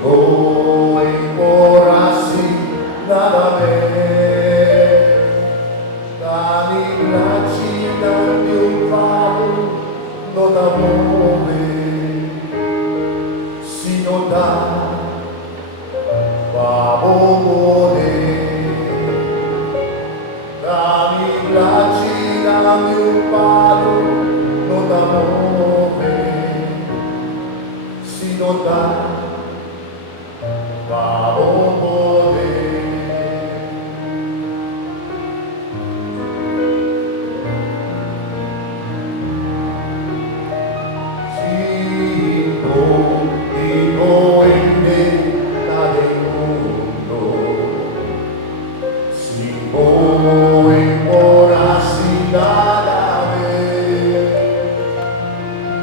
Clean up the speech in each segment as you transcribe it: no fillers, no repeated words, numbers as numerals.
Hoy por así nada me dani placida mio palo non amore sino da favore dani placida mio palo non amore sino da favore.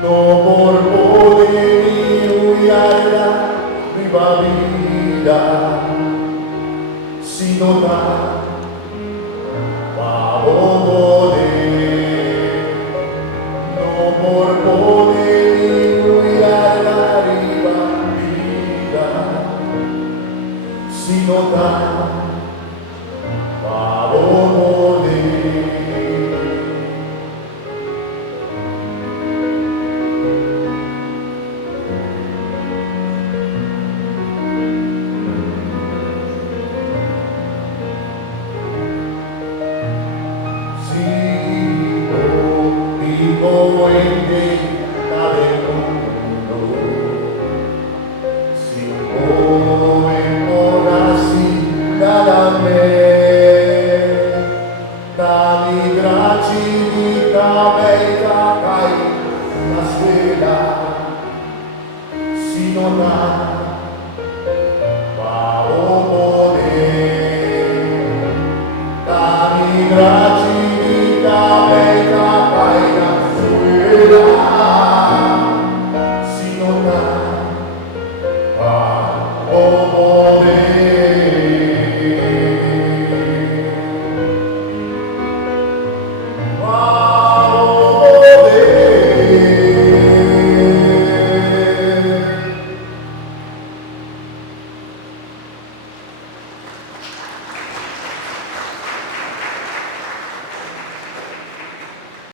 No por poder y viva vida, sino da favore. No por poder y viva vida, sino da favore. Vivo en venta del mundo, si vuoi morassi da me, dani gracilità bella cai la svela, si non ha